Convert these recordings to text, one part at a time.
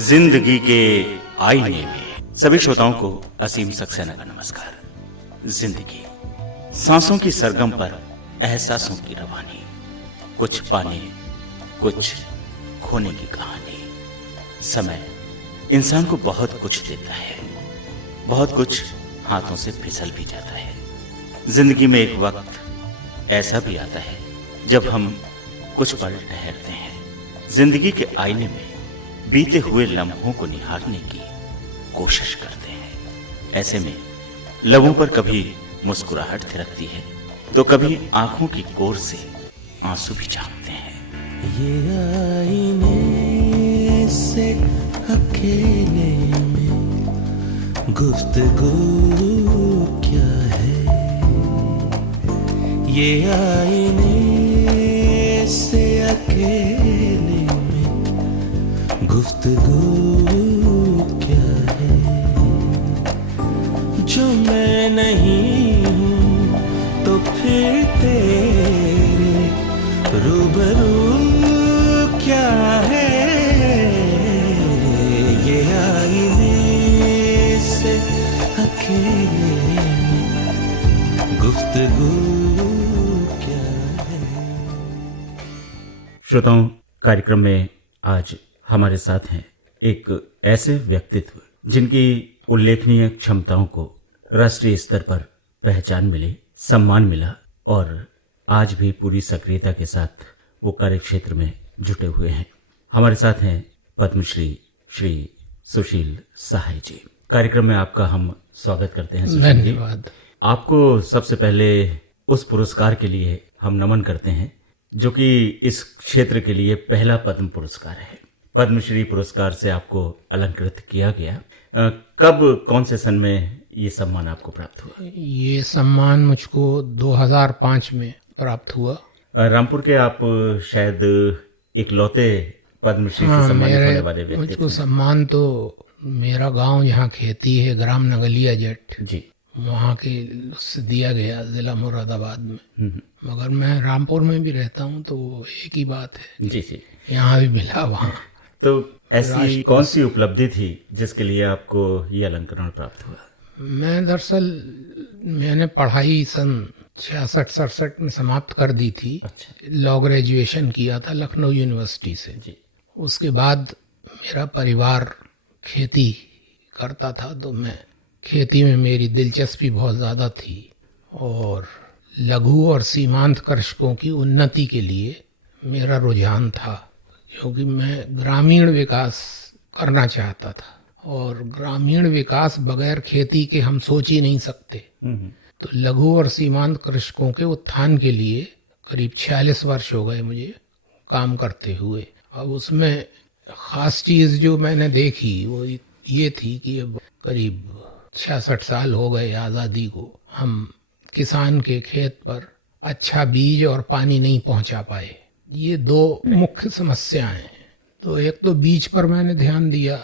जिंदगी के आईने में सभी श्रोताओं को असीम सक्सेना का नमस्कार। जिंदगी सांसों की सरगम पर एहसासों की रवानी, कुछ पाने कुछ खोने की कहानी। समय इंसान को बहुत कुछ देता है, बहुत कुछ हाथों से फिसल भी जाता है। जिंदगी में एक वक्त ऐसा भी आता है जब हम कुछ पल ठहरते हैं, जिंदगी के आईने में बीते हुए लम्हों को निहारने की कोशिश करते हैं। ऐसे में लबों पर कभी मुस्कुराहट थिरकती है तो कभी आंखों की कोर से आंसू भी झांकते हैं। ये आईने से अकेले में गुफ्तगू क्या है, ये आईने से अकेले में गुफ्तगू क्या है। जो मैं नहीं हूँ तो फिर तेरे रूबरू क्या है, ये आईने से अकेले में गुफ्तगू क्या है। श्रोताओं, कार्यक्रम में आज हमारे साथ हैं एक ऐसे व्यक्तित्व जिनकी उल्लेखनीय क्षमताओं को राष्ट्रीय स्तर पर पहचान मिली, सम्मान मिला और आज भी पूरी सक्रियता के साथ वो कार्यक्षेत्र में जुटे हुए हैं। हमारे साथ हैं पद्मश्री श्री सुशील सहाय जी। कार्यक्रम में आपका हम स्वागत करते हैं। सुशील जी, धन्यवाद। आपको सबसे पहले उस पुरस्कार के लिए हम नमन करते हैं जो कि इस क्षेत्र के लिए पहला पद्म पुरस्कार है। पद्मश्री पुरस्कार से आपको अलंकृत किया गया। कब, कौन से सन में ये सम्मान आपको प्राप्त हुआ? ये सम्मान मुझको 2005 में प्राप्त हुआ। रामपुर के आप शायद इकलौते पद्मश्री से सम्मानित होने वाले व्यक्ति मुझको सम्मान तो मेरा गांव जहाँ खेती है, ग्राम नगलिया जट जी, वहाँ के उससे दिया गया, जिला मुरादाबाद में। मगर मैं रामपुर में भी रहता हूँ तो एक ही बात है, जी जी। यहाँ भी मिला वहाँ। तो ऐसी कौन सी उपलब्धि थी जिसके लिए आपको ये अलंकरण प्राप्त हुआ? मैं दरअसल मैंने पढ़ाई सन 66-67 में समाप्त कर दी थी। अच्छा। लॉ ग्रेजुएशन किया था लखनऊ यूनिवर्सिटी से जी। उसके बाद मेरा परिवार खेती करता था तो मैं खेती में मेरी दिलचस्पी बहुत ज़्यादा थी और लघु और सीमांत कृषकों की उन्नति के लिए मेरा रुझान था, क्योंकि मैं ग्रामीण विकास करना चाहता था और ग्रामीण विकास बगैर खेती के हम सोच ही नहीं सकते। तो लघु और सीमांत कृषकों के उत्थान के लिए करीब 46 वर्ष हो गए मुझे काम करते हुए। अब उसमें खास चीज़ जो मैंने देखी वो ये थी कि अब करीब 66 साल हो गए आज़ादी को, हम किसान के खेत पर अच्छा बीज और पानी नहीं पहुंचा पाए। ये दो मुख्य समस्याएं हैं। तो एक तो बीज पर मैंने ध्यान दिया,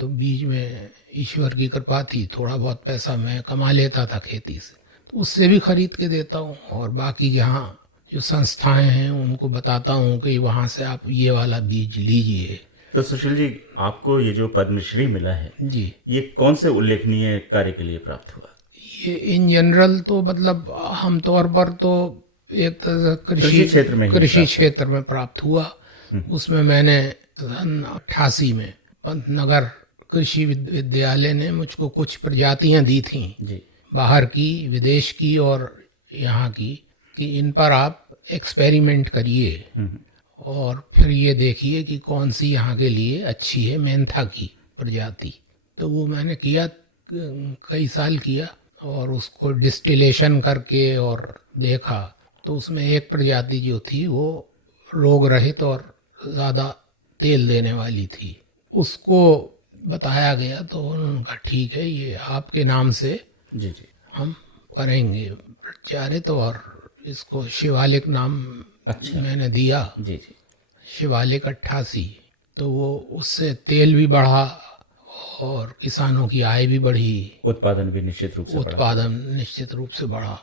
तो बीज में ईश्वर की कृपा थी, थोड़ा बहुत पैसा मैं कमा लेता था खेती से, तो उससे भी खरीद के देता हूँ और बाकी जहाँ जो संस्थाएं हैं उनको बताता हूँ कि वहाँ से आप ये वाला बीज लीजिए। तो सुशील जी, आपको ये जो पद्मश्री मिला है जी, ये कौन से उल्लेखनीय कार्य के लिए प्राप्त हुआ? ये इन जनरल तो मतलब हम तौर पर तो एक तरह कृषि क्षेत्र में ही कृषि प्राप्त क्षेत्र में प्राप्त हुआ। उसमें मैंने सन 88 में पंतनगर कृषि विद्यालय ने मुझको कुछ प्रजातियां दी थी, जी बाहर की, विदेश की और यहाँ की, कि इन पर आप एक्सपेरिमेंट करिए और फिर ये देखिए कि कौन सी यहाँ के लिए अच्छी है, मेंथा की प्रजाति। तो वो मैंने किया, कई साल किया और उसको डिस्टिलेशन करके और देखा तो उसमें एक प्रजाति जो थी वो रोग रहित और ज़्यादा तेल देने वाली थी। उसको बताया गया तो उन्होंने कहा ठीक है, ये आपके नाम से जी जी हम करेंगे प्रचारित, और इसको शिवालिक नाम मैंने दिया। जी जी। शिवालिक 88। तो वो उससे तेल भी बढ़ा और किसानों की आय भी बढ़ी, उत्पादन भी निश्चित रूप से बढ़ा। उत्पादन निश्चित रूप से बढ़ा।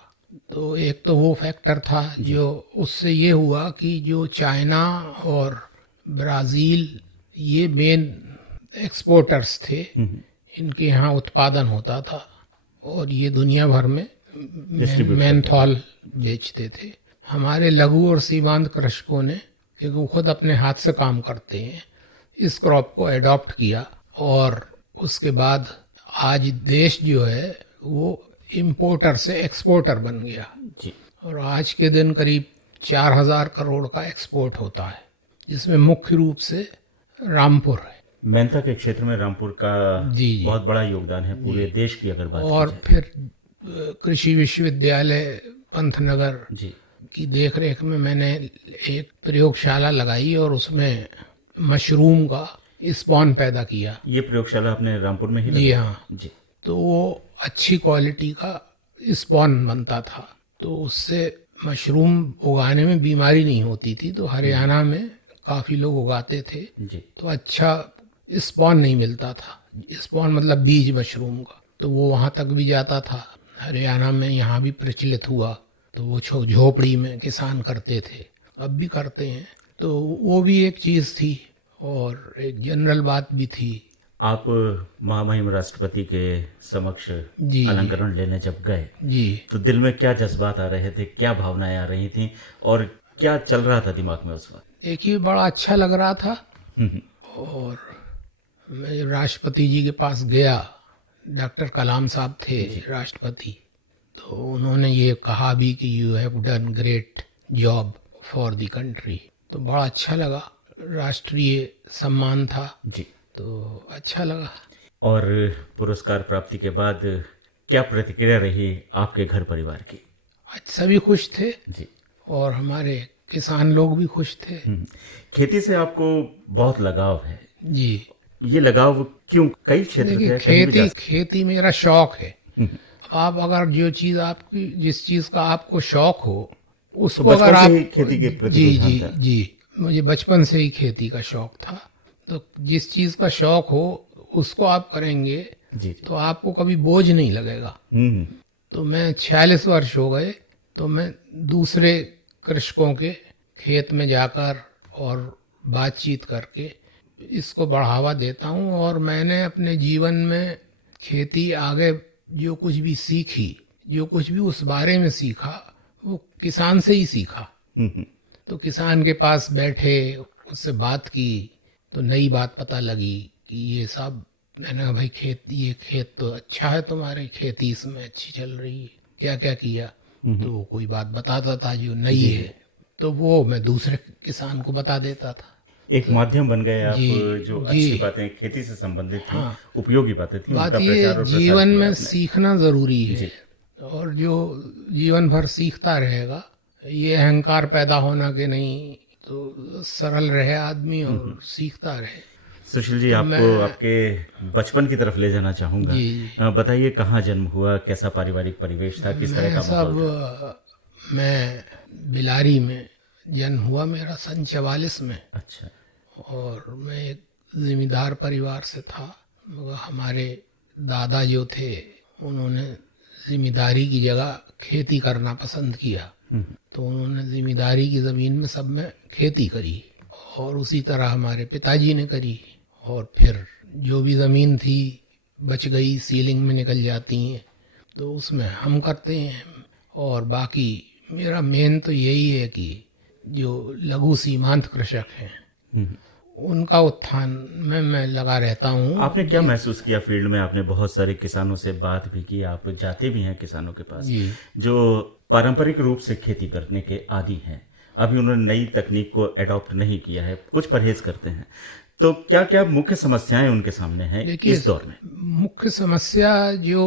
तो एक तो वो फैक्टर था जो उससे ये हुआ कि जो चाइना और ब्राज़ील ये मेन एक्सपोर्टर्स थे, इनके यहाँ उत्पादन होता था और ये दुनिया भर में मेंथॉल बेचते थे। हमारे लघु और सीमांत कृषकों ने, क्योंकि वो खुद अपने हाथ से काम करते हैं, इस क्रॉप को अडॉप्ट किया और उसके बाद आज देश जो है वो इम्पोर्टर से एक्सपोर्टर बन गया जी। और आज के दिन करीब 4,000 करोड़ का एक्सपोर्ट होता है, जिसमें मुख्य रूप से रामपुर है। मेहनता के क्षेत्र में रामपुर का जी, जी। बहुत बड़ा योगदान है पूरे देश की अगर बात और की जाए। फिर कृषि विश्वविद्यालय पंतनगर जी की देखरेख में मैंने एक प्रयोगशाला लगाई और उसमें मशरूम का स्पॉन पैदा किया। ये प्रयोगशाला आपने रामपुर में ही जी लगाई? हाँ। जी तो वो अच्छी क्वालिटी का स्पॉन बनता था, तो उससे मशरूम उगाने में बीमारी नहीं होती थी। तो हरियाणा में काफ़ी लोग उगाते थे, जी तो अच्छा स्पॉन नहीं मिलता था। स्पॉन मतलब बीज मशरूम का, तो वो वहाँ तक भी जाता था। हरियाणा में यहाँ भी प्रचलित हुआ, तो वो झोपड़ी में किसान करते थे, अब भी करते हैं। तो वो भी एक चीज़ थी और एक जनरल बात भी थी। आप महामहिम राष्ट्रपति के समक्ष जी। अलंकरण लेने जब गए जी, तो दिल में क्या जज्बात आ रहे थे, क्या भावनाएं आ रही थीं और क्या चल रहा था दिमाग में उस वक्त? देखिए बड़ा अच्छा लग रहा था और मैं राष्ट्रपति जी के पास गया, डॉक्टर कलाम साहब थे राष्ट्रपति, तो उन्होंने ये कहा भी कि you have done great job for the country, तो बड़ा अच्छा लगा। राष्ट्रीय सम्मान था, जी। तो अच्छा लगा। और पुरस्कार प्राप्ति के बाद क्या प्रतिक्रिया रही आपके घर परिवार की? आज सभी खुश थे जी। और हमारे किसान लोग भी खुश थे। खेती से आपको बहुत लगाव है, जी, ये लगाव क्यों? कई क्षेत्र देखिए थे, कहीं भी जा खेती मेरा शौक है। आप अगर जिस चीज का आपको शौक हो उसको तो अगर बचपन आप से ही खेती के प्रति जी रुझान जी था? जी मुझे बचपन से ही खेती का शौक था। तो जिस चीज का शौक हो उसको आप करेंगे जी जी। तो आपको कभी बोझ नहीं लगेगा। हम्म। तो मैं 46 वर्ष हो गए, तो मैं दूसरे कृषकों के खेत में जाकर और बातचीत करके इसको बढ़ावा देता हूँ। और मैंने अपने जीवन में खेती आगे जो कुछ भी सीखी, जो कुछ भी उस बारे में सीखा, वो किसान से ही सीखा। तो किसान के पास बैठे, उससे बात की, तो नई बात पता लगी कि ये सब, मैंने कहा भाई ये खेत तो अच्छा है, तुम्हारी खेती इसमें अच्छी चल रही है, क्या क्या किया? तो कोई बात बताता था जो नई है, तो वो मैं दूसरे किसान को बता देता था। एक माध्यम बन गए आप, जी, जो जी। अच्छी बातें खेती से संबंधित थी, हाँ। उपयोगी बातें थी, बात उनका ये प्रचार और प्रसार जीवन किया में आपने। सीखना जरूरी है, जी। और जो जीवन भर सीखता रहेगा, ये अहंकार पैदा होना कि नहीं, तो सरल रहे आदमी और सीखता रहे। सुशील जी, आपको आपके बचपन की तरफ ले जाना चाहूंगा। जी, जी। बताइए कहाँ जन्म हुआ, कैसा पारिवारिक परिवेश था, किस तरह का माहौल था? मैं बिलारी में जन्म हुआ मेरा सन 44 में, अच्छा। और मैं एक जिम्मेदार परिवार से था। मगर हमारे दादा जो थे उन्होंने जिम्मेदारी की जगह खेती करना पसंद किया, तो उन्होंने जिम्मेदारी की ज़मीन में सब में खेती करी, और उसी तरह हमारे पिताजी ने करी। और फिर जो भी ज़मीन थी बच गई, सीलिंग में निकल जाती हैं, तो उसमें हम करते हैं। और बाकी मेरा मेन तो यही है कि जो लघु सीमांत कृषक हैं उनका उत्थान में मैं लगा रहता हूँ। आपने क्या महसूस किया फील्ड में? आपने बहुत सारे किसानों से बात भी की, आप जाते भी हैं किसानों के पास, जी। जो पारंपरिक रूप से खेती करने के आदी हैं, अभी उन्होंने नई तकनीक को अडॉप्ट नहीं किया है, कुछ परहेज करते हैं, तो क्या क्या मुख्य समस्याएं उनके सामने हैं इस दौर में? मुख्य समस्या जो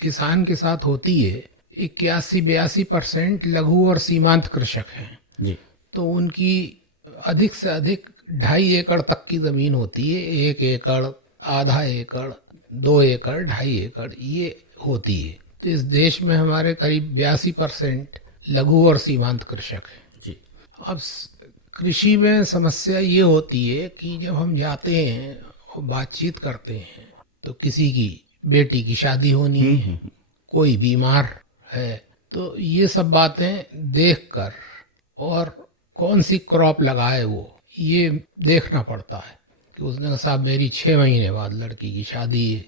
किसान के साथ होती है, 81-82% लघु और सीमांत कृषक हैं। जी। तो उनकी अधिक से अधिक 2.5 एकड़ तक की जमीन होती है, 1 एकड़, आधा एकड़, 2 एकड़, 2.5 एकड़ ये होती है। तो इस देश में हमारे करीब 82% लघु और सीमांत कृषक हैं। जी। अब कृषि में समस्या ये होती है कि जब हम जाते हैं और बातचीत करते हैं, तो किसी की बेटी की शादी होनी है, कोई बीमार है, तो ये सब बातें देखकर और कौन सी क्रॉप लगाए वो ये देखना पड़ता है कि उसने कहा साहब मेरी 6 महीने बाद लड़की की शादी है,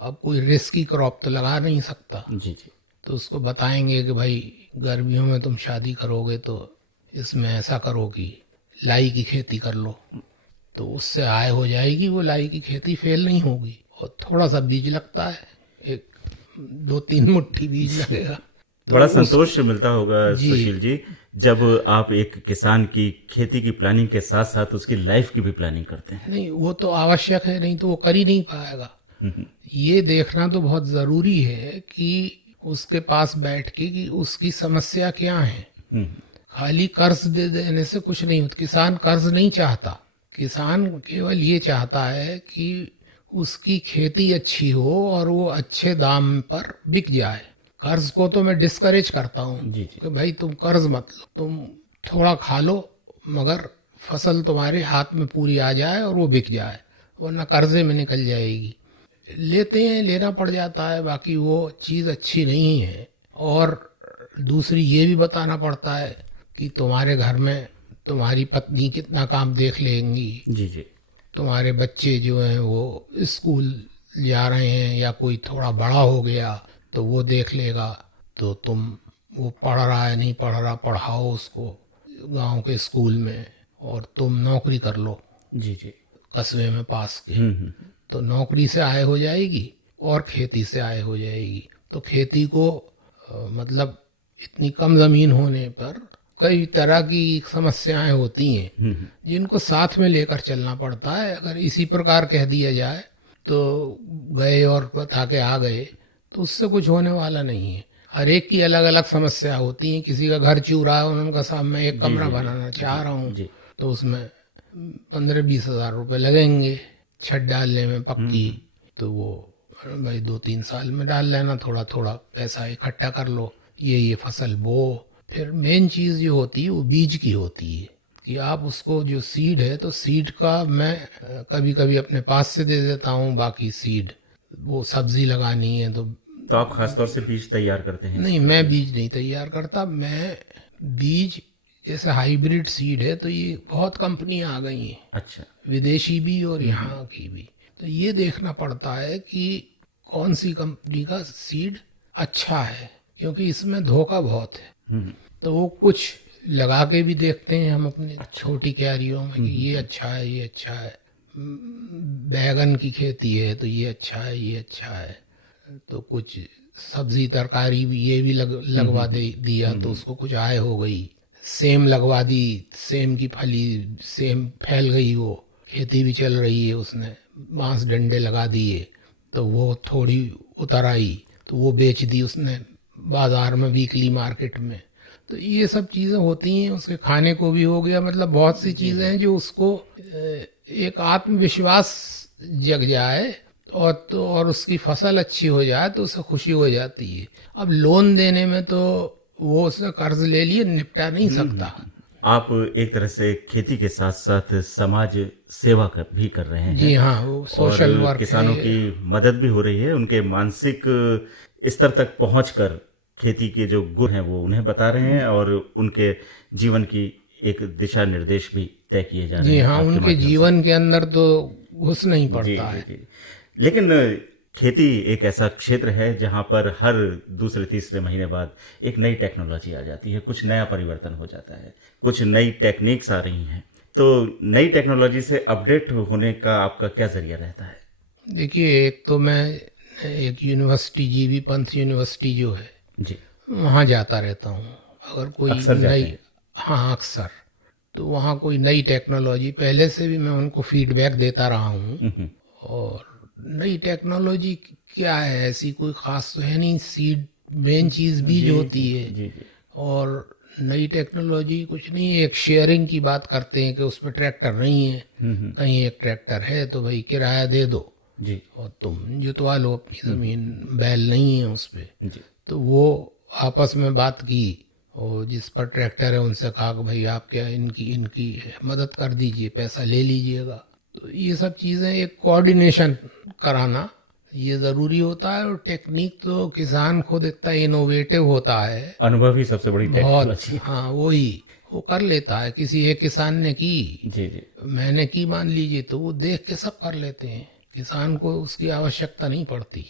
अब कोई रिस्की क्रॉप तो लगा नहीं सकता। जी जी। तो उसको बताएंगे कि भाई गर्मियों में तुम शादी करोगे तो इसमें ऐसा करो कि लाई की खेती कर लो, तो उससे आय हो जाएगी, वो लाई की खेती फेल नहीं होगी। और थोड़ा सा बीज लगता है, एक 2-3 मुट्ठी बीज लगेगा। तो बड़ा उस- संतोष मिलता होगा जी। सुशील जी, जब आप एक किसान की खेती की प्लानिंग के साथ साथ उसकी लाइफ की भी प्लानिंग करते हैं। नहीं वो तो आवश्यक है, नहीं तो वो कर ही नहीं पाएगा। ये देखना तो बहुत ज़रूरी है कि उसके पास बैठ के कि उसकी समस्या क्या है। खाली कर्ज दे देने से कुछ नहीं होता। किसान कर्ज नहीं चाहता, किसान केवल ये चाहता है कि उसकी खेती अच्छी हो और वो अच्छे दाम पर बिक जाए। कर्ज को तो मैं डिस्करेज करता हूँ जी जी। कि भाई तुम कर्ज मत लो, तुम थोड़ा खा लो मगर फसल तुम्हारे हाथ में पूरी आ जाए और वो बिक जाए, वरना कर्जे में निकल जाएगी। लेते हैं, लेना पड़ जाता है, बाकी वो चीज़ अच्छी नहीं है। और दूसरी ये भी बताना पड़ता है कि तुम्हारे घर में तुम्हारी पत्नी कितना काम देख लेंगी, जी जी। तुम्हारे बच्चे जो हैं वो स्कूल जा रहे हैं या कोई थोड़ा बड़ा हो गया तो वो देख लेगा, तो तुम वो पढ़ रहा है नहीं पढ़ रहा पढ़ाओ उसको गांव के स्कूल में, और तुम नौकरी कर लो जी जी। कस्बे में पास के। तो नौकरी से आय हो जाएगी और खेती से आय हो जाएगी। तो खेती को मतलब इतनी कम जमीन होने पर कई तरह की समस्याएं होती हैं जिनको साथ में लेकर चलना पड़ता है। अगर इसी प्रकार कह दिया जाए तो गए और बता के आ गए तो उससे कुछ होने वाला नहीं है। हर एक की अलग अलग समस्या होती है। किसी का घर चूर रहा है, उन्होंने कहा साहब मैं एक कमरा बनाना चाह रहा हूँ, तो उसमें 15-20 हज़ार रुपये लगेंगे छत डालने में पक्की। तो वो भाई 2-3 साल में डाल लेना, थोड़ा थोड़ा पैसा इकट्ठा कर लो, ये फसल बो। फिर मेन चीज़ जो होती है वो बीज की होती है कि आप उसको जो सीड है, तो सीड का मैं कभी कभी अपने पास से दे देता हूँ, बाकी सीड वो सब्जी लगानी है तो आप खासतौर से बीज तैयार करते हैं? नहीं, मैं बीज नहीं तैयार करता। मैं बीज जैसे हाइब्रिड सीड है तो ये बहुत कंपनियां आ गई हैं, अच्छा। विदेशी भी और यहाँ की भी। तो ये देखना पड़ता है कि कौन सी कंपनी का सीड अच्छा है, क्योंकि इसमें धोखा बहुत है। तो वो कुछ लगा के भी देखते हैं हम अपनी छोटी क्यारियों में कि ये अच्छा है, ये अच्छा है। बैगन की खेती है तो ये अच्छा है, ये अच्छा है। तो कुछ सब्जी तरकारी भी ये भी लगवा दिया तो उसको कुछ आय हो गई। सेम लगवा दी, सेम की फली, सेम फैल गई, वो खेती भी चल रही है। उसने बांस डंडे लगा दिए तो वो थोड़ी उतर आई तो वो बेच दी उसने बाजार में, वीकली मार्केट में। तो ये सब चीज़ें होती हैं। उसके खाने को भी हो गया, मतलब बहुत सी चीज़ें हैं जो उसको एक आत्मविश्वास जग जाए और उसकी फसल अच्छी हो जाए तो उसे खुशी हो जाती है। अब लोन देने में तो वो उसने कर्ज ले लिए, निपटा नहीं सकता। आप एक तरह से खेती के साथ साथ समाज सेवा भी कर रहे हैं। जी हाँ, वो सोशल वर्क किसानों है। की मदद भी हो रही है, उनके मानसिक स्तर तक पहुंचकर खेती के जो गुण हैं वो उन्हें बता रहे हैं और उनके जीवन की एक दिशा निर्देश भी तय किए जा रहे हैं। जी हाँ, आपके उनके माध्यम से। जीवन के अंदर तो घुस नहीं जी, पड़ता जी, है। जी। लेकिन खेती एक ऐसा क्षेत्र है जहां पर हर दूसरे तीसरे महीने बाद एक नई टेक्नोलॉजी आ जाती है, कुछ नया परिवर्तन हो जाता है, कुछ नई टेक्निक्स आ रही हैं। तो नई टेक्नोलॉजी से अपडेट होने का आपका क्या जरिया रहता है? देखिए, एक तो मैं एक यूनिवर्सिटी, जीबी पंत यूनिवर्सिटी जो है, जी। वहाँ जाता रहता हूँ। अगर कोई अक्सर जाते नई, हैं? हाँ अक्सर, तो वहाँ कोई नई टेक्नोलॉजी, पहले से भी मैं उनको फीडबैक देता रहा हूँ। और नई टेक्नोलॉजी क्या है, ऐसी कोई खास तो है नहीं। सीड मेन चीज़ बीज होती है। जी जी। और नई टेक्नोलॉजी कुछ नहीं है। एक शेयरिंग की बात करते हैं कि उसमें ट्रैक्टर नहीं है, कहीं एक ट्रैक्टर है तो भाई किराया दे दो जी और तुम जुतवा लो अपनी ज़मीन, बैल नहीं है उस पर। जी। तो वो आपस में बात की और जिस पर ट्रैक्टर है उनसे कहा कि भाई आप क्या इनकी मदद कर दीजिए, पैसा ले लीजिएगा। तो ये सब चीज़ें एक कोऑर्डिनेशन कराना ये ज़रूरी होता है। और टेक्निक तो किसान खुद इतना इनोवेटिव होता है, अनुभव ही सबसे बड़ी बहुत। टेक्नोलॉजी। हाँ, वही वो कर लेता है। किसी एक किसान ने की, जी जी। मैंने की मान लीजिए, तो वो देख के सब कर लेते हैं। किसान को उसकी आवश्यकता नहीं पड़ती।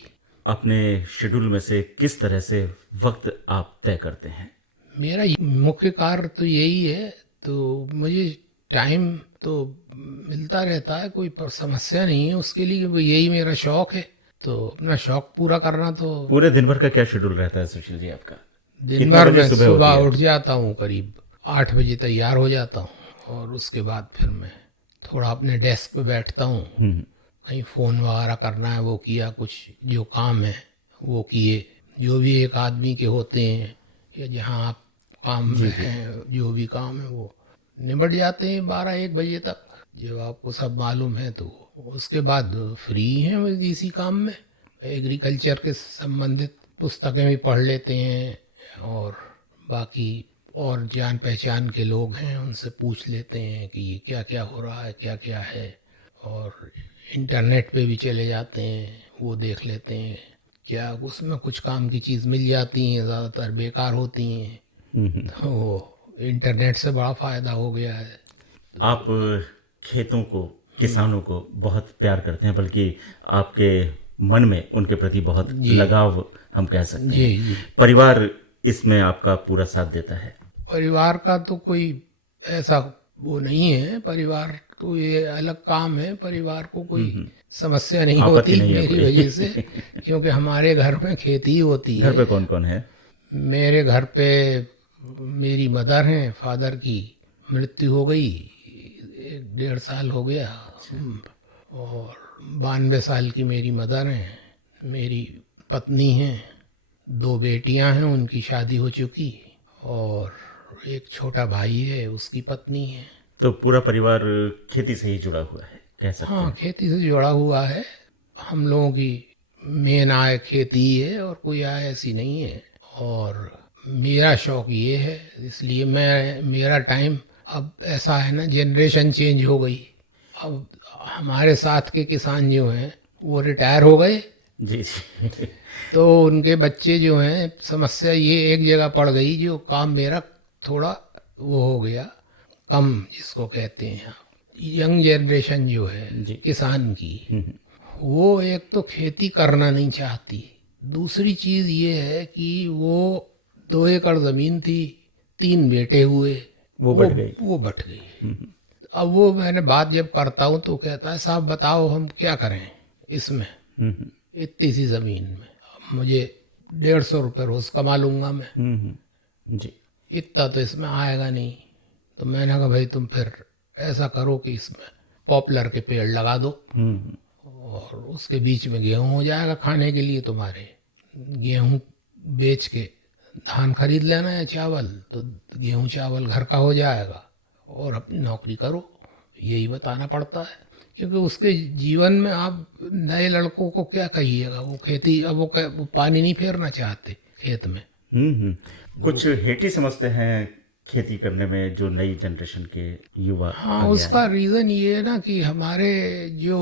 अपने शेड्यूल में से किस तरह से वक्त आप तय करते हैं? मेरा मुख्य कार्य तो यही है, तो मुझे टाइम तो मिलता रहता है, कोई समस्या नहीं है उसके लिए, क्योंकि यही मेरा शौक है। तो अपना शौक पूरा करना तो। पूरे दिन भर का क्या शेड्यूल रहता है सुशील जी आपका? दिन कितने भर बजे मैं सुबह सुबह होती है? उठ जाता हूँ, करीब 8 बजे तैयार हो जाता हूँ, और उसके बाद फिर मैं थोड़ा अपने डेस्क पे बैठता हूँ। कहीं फ़ोन वगैरह करना है वो किया, कुछ जो काम है वो किए, जो भी एक आदमी के होते हैं, या जहाँ आप काम में हैं, जो भी काम है वो निबट जाते हैं 12-1 बजे तक, जब आपको सब मालूम है। तो उसके बाद फ्री हैं बस इसी काम में। एग्रीकल्चर के संबंधित पुस्तकें भी पढ़ लेते हैं, और बाकी और जान पहचान के लोग हैं उनसे पूछ लेते हैं कि ये क्या क्या हो रहा है, क्या क्या है। और इंटरनेट पे भी चले जाते हैं, वो देख लेते हैं क्या उसमें कुछ काम की चीज़ मिल जाती हैं, ज़्यादातर बेकार होती हैं। तो इंटरनेट से बड़ा फ़ायदा हो गया है। आप खेतों को, किसानों को बहुत प्यार करते हैं, बल्कि आपके मन में उनके प्रति बहुत लगाव हम कह सकते जी हैं। जी। परिवार इसमें आपका पूरा साथ देता है? परिवार का तो कोई ऐसा वो नहीं है, परिवार तो ये अलग काम है, परिवार को कोई समस्या नहीं आपत्ति होती नहीं है मेरी कोई? वजह से, क्योंकि हमारे घर में खेती होती घर है। पे कौन कौन है? मेरे घर पे मेरी मदर हैं, फादर की मृत्यु हो गई 1-1.5 साल हो गया, और 92 साल की मेरी मदर हैं। मेरी पत्नी हैं, 2 बेटियां हैं, उनकी शादी हो चुकी, और एक छोटा भाई है, उसकी पत्नी है। तो पूरा परिवार खेती से ही जुड़ा हुआ है, कह सकते हाँ, हैं। खेती से जुड़ा हुआ है। हम लोगों की मेन आय खेती ही है, और कोई आय ऐसी नहीं है। और मेरा शौक ये है, इसलिए मेरा टाइम अब ऐसा है ना, जनरेशन चेंज हो गई। अब हमारे साथ के किसान जो हैं वो रिटायर हो गए, जी जी। तो उनके बच्चे जो हैं, समस्या ये एक जगह पड़ गई, जो काम मेरा थोड़ा वो हो गया कम, जिसको कहते हैं यंग जनरेशन जो है किसान की, वो एक तो खेती करना नहीं चाहती। दूसरी चीज़ ये है कि वो 2 एकड़ ज़मीन थी, 3 बेटे हुए, वो बट गई। अब वो मैंने बात जब करता हूँ तो कहता है, साहब बताओ हम क्या करें इसमें, इतनी सी ज़मीन में। अब मुझे 150 रुपये रोज़ कमा लूँगा मैं, जी। इतना तो इसमें आएगा नहीं। तो मैंने कहा भाई तुम फिर ऐसा करो कि इसमें पॉपुलर के पेड़ लगा दो, और उसके बीच में गेहूं हो जाएगा खाने के लिए तुम्हारे। गेहूं बेच के धान खरीद लेना है, चावल, तो गेहूं चावल घर का हो जाएगा, और अपनी नौकरी करो। यही बताना पड़ता है, क्योंकि उसके जीवन में आप नए लड़कों को क्या कहिएगा, वो खेती, अब वो पानी नहीं फेरना चाहते खेत में। कुछ हेटी समझते हैं खेती करने में जो नई जनरेशन के युवा। हाँ, उसका रीज़न ये है ना कि हमारे जो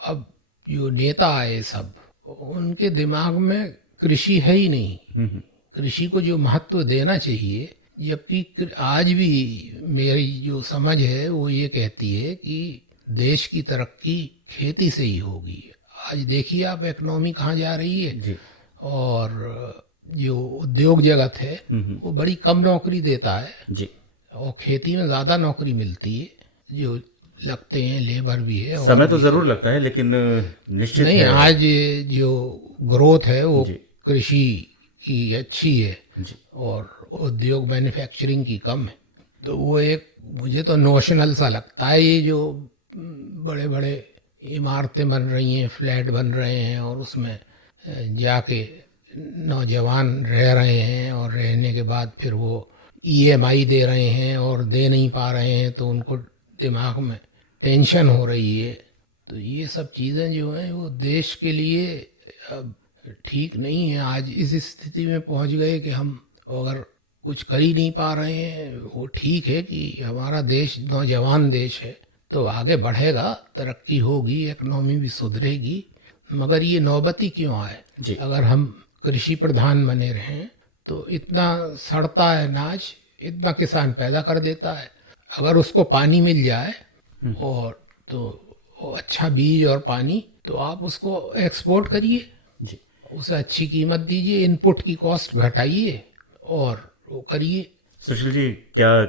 अब जो नेता आए सब, उनके दिमाग में कृषि है ही नहीं। कृषि को जो महत्व देना चाहिए, जबकि आज भी मेरी जो समझ है वो ये कहती है कि देश की तरक्की खेती से ही होगी। आज देखिए आप, इकोनॉमी कहाँ जा रही है जी। और जो उद्योग जगत है वो बड़ी कम नौकरी देता है, जी। और खेती में ज़्यादा नौकरी मिलती है, जो लगते हैं लेबर भी है। समय तो ज़रूर लगता है, लेकिन निश्चित नहीं, है। आज जो ग्रोथ है वो जी। कृषि की अच्छी है, जी। और उद्योग मैन्युफैक्चरिंग की कम है। तो वो एक मुझे तो नोशनल सा लगता है, ये जो बड़े बड़े इमारतें बन रही हैं, फ्लैट बन रहे हैं, और उसमें जाके नौजवान रह रहे हैं, और रहने के बाद फिर वो EMI दे रहे हैं और दे नहीं पा रहे हैं, तो उनको दिमाग में टेंशन हो रही है। तो ये सब चीज़ें जो हैं वो देश के लिए अब ठीक नहीं है। आज इस स्थिति में पहुंच गए कि हम अगर कुछ कर ही नहीं पा रहे हैं। वो ठीक है कि हमारा देश नौजवान देश है, तो आगे बढ़ेगा, तरक्की होगी, इकनॉमी भी सुधरेगी, मगर ये नौबती क्यों आए? जी। अगर हम कृषि प्रधान बने रहें तो इतना सड़ता है अनाज, इतना किसान पैदा कर देता है, अगर उसको पानी मिल जाए और तो वो अच्छा बीज और पानी, तो आप उसको एक्सपोर्ट करिए, जी। उसे अच्छी कीमत दीजिए, इनपुट की कॉस्ट घटाइए और वो करिए। सुशील जी, क्या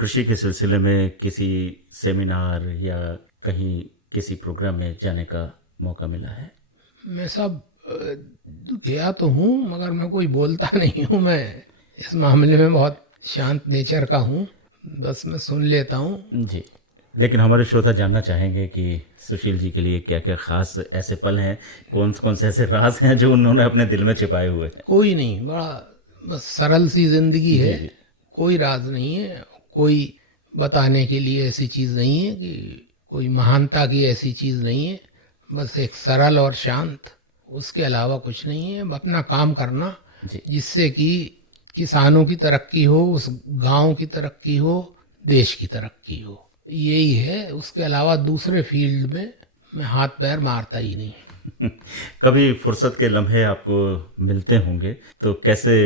कृषि के सिलसिले में किसी सेमिनार या कहीं किसी प्रोग्राम में जाने का मौका मिला है? मैं सब गया तो हूँ, मगर मैं कोई बोलता नहीं हूँ। मैं इस मामले में बहुत शांत नेचर का हूँ, बस मैं सुन लेता हूँ। जी। लेकिन हमारे श्रोता जानना चाहेंगे कि सुशील जी के लिए क्या क्या खास ऐसे पल हैं, कौन कौन से ऐसे राज हैं जो उन्होंने अपने दिल में छिपाए हुए हैं? कोई नहीं, बड़ा बस सरल सी जिंदगी है, जी। कोई राज नहीं है, कोई बताने के लिए ऐसी चीज़ नहीं है, कि कोई महानता की ऐसी चीज़ नहीं है, बस एक सरल और शांत, उसके अलावा कुछ नहीं है। अपना काम करना जी। जिससे कि किसानों की तरक्की हो, उस गांव की तरक्की हो, देश की तरक्की हो, यही है। उसके अलावा दूसरे फील्ड में मैं हाथ पैर मारता ही नहीं। कभी फुर्सत के लम्हे आपको मिलते होंगे, तो कैसे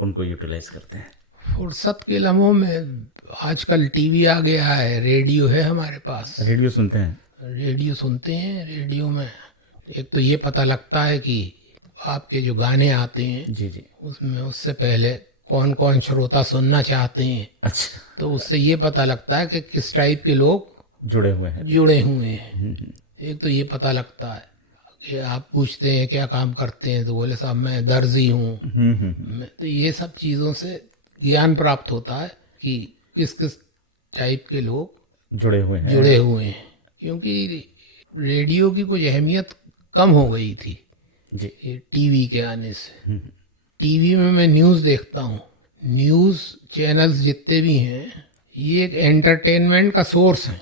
उनको यूटिलाइज करते हैं? फुर्सत के लम्हों में आजकल टीवी आ गया है, रेडियो है हमारे पास, रेडियो सुनते हैं? रेडियो सुनते हैं। रेडियो में एक तो ये पता लगता है कि आपके जो गाने आते हैं जी जी। उसमें उससे पहले कौन कौन श्रोता सुनना चाहते हैं, अच्छा, तो उससे ये पता लगता है कि किस टाइप के लोग जुड़े हुए हैं। जुड़े हुए हैं। एक तो ये पता लगता है कि आप पूछते हैं क्या काम करते हैं, तो बोले साहब मैं दर्जी हूँ। तो ये सब चीज़ों से ज्ञान प्राप्त होता है कि किस किस टाइप के लोग जुड़े हुए हैं। जुड़े हुए हैं। क्योंकि रेडियो की कुछ अहमियत कम हो गई थी जी। ये टीवी के आने से। टीवी में मैं न्यूज़ देखता हूँ, न्यूज़ चैनल्स जितने भी हैं ये एक एंटरटेनमेंट का सोर्स है।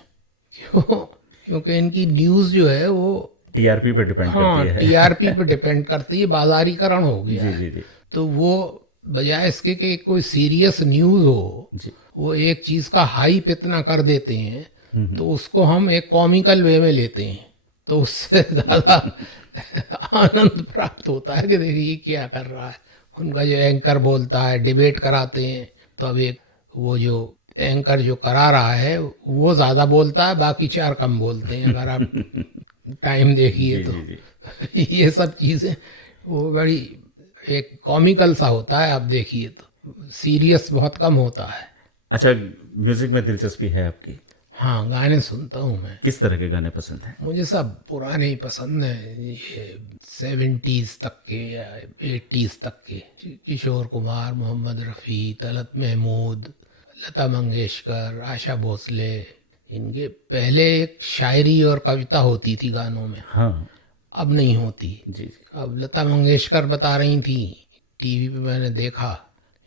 क्योंकि इनकी न्यूज़ जो है वो टीआरपी पे डिपेंड हाँ करती है। टीआरपी पे डिपेंड करती है, बाजारीकरण हो गया जी है। जी जी। तो वो बजाय इसके कि कोई सीरियस न्यूज़ हो, जी। वो एक चीज़ का हाइप इतना कर देते हैं, तो उसको हम एक कॉमिकल वे में लेते हैं, तो उससे ज़्यादा आनंद प्राप्त होता है कि देखिए ये क्या कर रहा है। उनका जो एंकर बोलता है, डिबेट कराते हैं, तो अब एक वो जो एंकर जो करा रहा है वो ज़्यादा बोलता है, बाकी चार कम बोलते हैं, अगर आप टाइम देखिए तो। ये सब चीज़ें वो बड़ी एक कॉमिकल सा होता है, आप देखिए तो सीरियस बहुत कम होता है। अच्छा, म्यूजिक में दिलचस्पी है आपकी? हाँ, गाने सुनता हूँ मैं। किस तरह के गाने पसंद हैं? मुझे सब पुराने ही पसंद हैं, ये 70s तक के या 80s तक के। किशोर कुमार, मोहम्मद रफ़ी, तलत महमूद, लता मंगेशकर, आशा भोसले, इनके पहले एक शायरी और कविता होती थी गानों में, हाँ अब नहीं होती। जी जी। अब लता मंगेशकर बता रही थी टीवी पे, मैंने देखा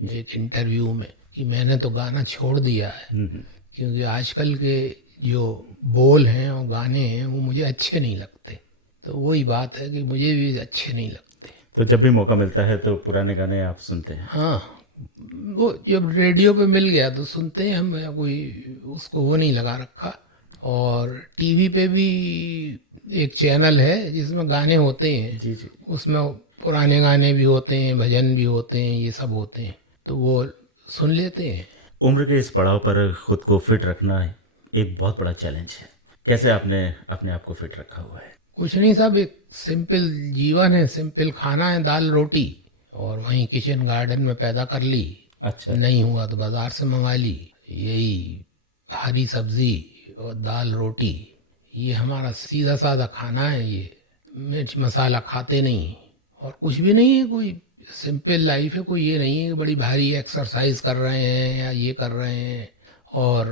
एक इंटरव्यू में कि मैंने तो गाना छोड़ दिया है, क्योंकि आजकल के जो बोल हैं और गाने हैं वो मुझे अच्छे नहीं लगते। तो वही बात है कि मुझे भी अच्छे नहीं लगते। तो जब भी मौका मिलता है तो पुराने गाने आप सुनते हैं? हाँ, वो जब रेडियो पे मिल गया तो सुनते हैं हम, कोई उसको वो नहीं लगा रखा। और टीवी पे भी एक चैनल है जिसमें गाने होते हैं, जी जी। उसमें पुराने गाने भी होते हैं, भजन भी होते हैं, ये सब होते हैं, तो वो सुन लेते हैं। उम्र के इस पड़ाव पर खुद को फिट रखना एक बहुत बड़ा चैलेंज है। कैसे आपने अपने आप को फिट रखा हुआ है? कुछ नहीं साहब, एक सिंपल जीवन है, सिंपल खाना है, दाल रोटी, और वहीं किचन गार्डन में पैदा कर ली। अच्छा। नहीं हुआ तो बाजार से मंगा ली। यही हरी सब्जी और दाल रोटी, ये हमारा सीधा साधा खाना है। ये मिर्च मसाला खाते नहीं, और कुछ भी नहीं है, कोई सिंपल लाइफ है। कोई ये नहीं है कि बड़ी भारी एक्सरसाइज कर रहे हैं या ये कर रहे हैं। और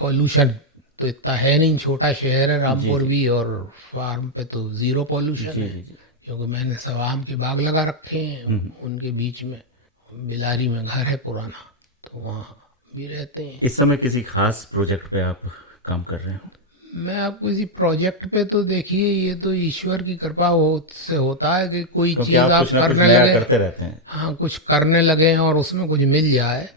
पॉल्यूशन तो इतना है नहीं, छोटा शहर है रामपुर भी, और फार्म पे तो ज़ीरो पॉल्यूशन है। क्योंकि मैंने सब आम के बाग लगा रखे हैं, उनके बीच में बिलारी में घर है पुराना, तो वहाँ भी रहते हैं। इस समय किसी खास प्रोजेक्ट पे आप काम कर रहे हो? मैं आपको किसी प्रोजेक्ट पे तो देखिए, ये तो ईश्वर की कृपा से होता है कि कोई चीज़ आप कुछ ना कुछ करने नया लगे, करते रहते हैं। हाँ कुछ करने लगे और उसमें कुछ मिल जाए,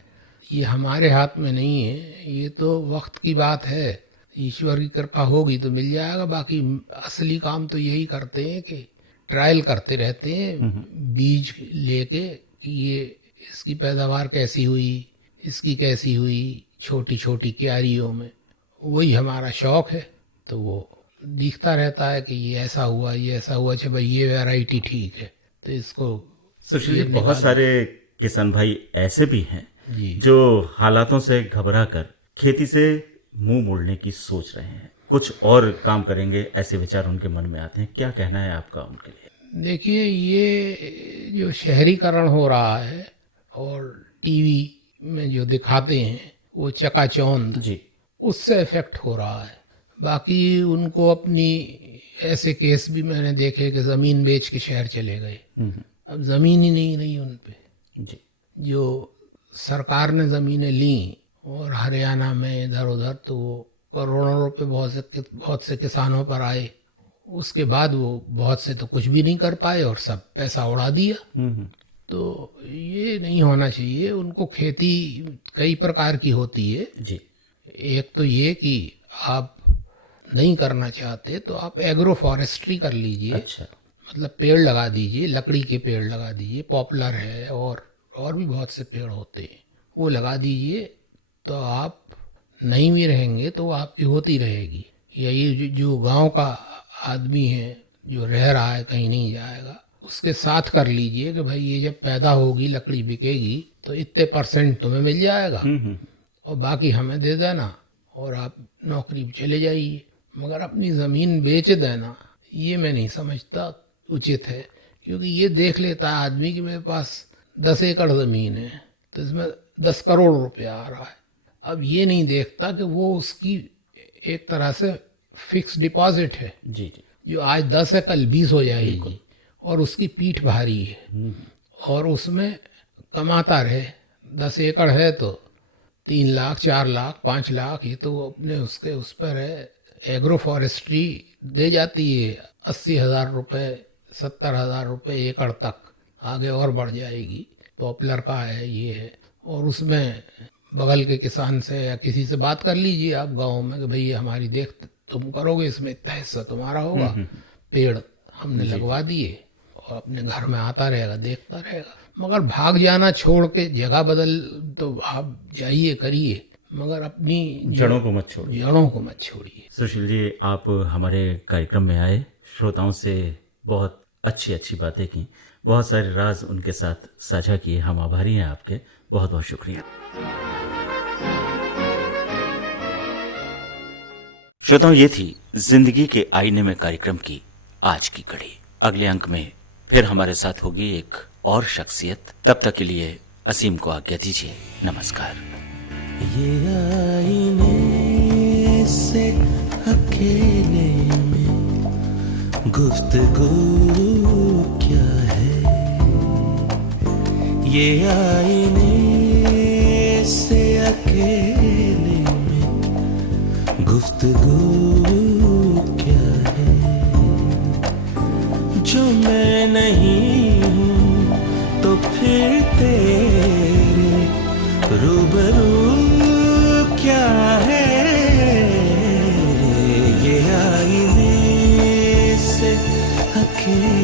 ये हमारे हाथ में नहीं है। ये तो वक्त की बात है, ईश्वर की कृपा होगी तो मिल जाएगा। बाकी असली काम तो यही करते हैं कि ट्रायल करते रहते हैं बीज लेके कि ये इसकी पैदावार कैसी हुई, इसकी कैसी हुई, छोटी छोटी क्यारियों में। वही हमारा शौक है, तो वो दिखता रहता है कि ये ऐसा हुआ, ये ऐसा हुआ, अच्छा भाई ये वैरायटी ठीक है, तो इसको सुशील जी, बहुत सारे किसान भाई ऐसे भी हैं जी। जो हालातों से घबरा कर खेती से मुंह मोड़ने की सोच रहे हैं, कुछ और काम करेंगे, ऐसे विचार उनके मन में आते हैं। क्या कहना है आपका उनके लिए? देखिए, ये जो शहरीकरण हो रहा है और टीवी में जो दिखाते हैं वो चकाचौंध, जी, उससे इफेक्ट हो रहा है। बाकी उनको अपनी, ऐसे केस भी मैंने देखे कि ज़मीन बेच के शहर चले गए, अब ज़मीन ही नहीं रही उन पे। जी, जो सरकार ने ज़मीनें ली और हरियाणा में इधर उधर, तो वो करोड़ों रुपए बहुत से किसानों पर आए। उसके बाद वो बहुत से तो कुछ भी नहीं कर पाए और सब पैसा उड़ा दिया। तो ये नहीं होना चाहिए। उनको खेती कई प्रकार की होती है। जी, एक तो ये कि आप नहीं करना चाहते तो आप एग्रो फॉरेस्ट्री कर लीजिए। अच्छा, मतलब पेड़ लगा दीजिए, लकड़ी के पेड़ लगा दीजिए, पॉपुलर है और भी बहुत से पेड़ होते हैं, वो लगा दीजिए। तो आप नहीं भी रहेंगे तो आपकी होती रहेगी। या ये जो गांव का आदमी है जो रह रहा है, कहीं नहीं जाएगा, उसके साथ कर लीजिए कि भाई ये जब पैदा होगी, लकड़ी बिकेगी तो इतने % तुम्हें मिल जाएगा और बाकी हमें दे देना और आप नौकरी पे चले जाइए। मगर अपनी ज़मीन बेच देना, ये मैं नहीं समझता उचित है। क्योंकि ये देख लेता है आदमी कि मेरे पास 10 एकड़ ज़मीन है तो इसमें 10 करोड़ रुपया आ रहा है। अब ये नहीं देखता कि वो उसकी एक तरह से फिक्स डिपॉजिट है, जी, जी, जो आज 10 है कल 20 हो जाएगी और उसकी पीठ भारी है और उसमें कमाता रहे। 10 एकड़ है तो 3 लाख, 4 लाख, 5 लाख, ये तो अपने उसके उस पर है। एग्रो फॉरेस्ट्री दे जाती है 80,000 रुपये, 70,000 रुपये एकड़ तक, आगे और बढ़ जाएगी। पॉपुलर का है, ये है। और उसमें बगल के किसान से या किसी से बात कर लीजिए आप गांव में कि भाई ये हमारी देख तुम करोगे, इसमें इतना हिस्सा तुम्हारा होगा। पेड़ हमने लगवा दिए और अपने घर में आता रहेगा, देखता रहेगा। मगर भाग जाना छोड़ के जगह बदल, तो आप जाइए करिए, मगर अपनी जड़ों को मत छोड़िए। जड़ों को मत छोड़िए। सुशील जी, आप हमारे कार्यक्रम में आए, श्रोताओं से बहुत अच्छी अच्छी बातें की, बहुत सारे राज उनके साथ साझा किए। हम आभारी हैं आपके, बहुत बहुत शुक्रिया। श्रोताओं, ये थी जिंदगी के आईने में कार्यक्रम की आज की कड़ी। अगले अंक में फिर हमारे साथ होगी एक और शख्सियत। तब तक के लिए असीम को आज्ञा दीजिए। नमस्कार। ये आईने से अकेले में गुफ्तगू क्या है, ये आईने से अकेले में गुफ्तगू क्या है। जो मैं नहीं हूँ तो फिर तेरे रूबरू क्या है। ये आईने से अकेले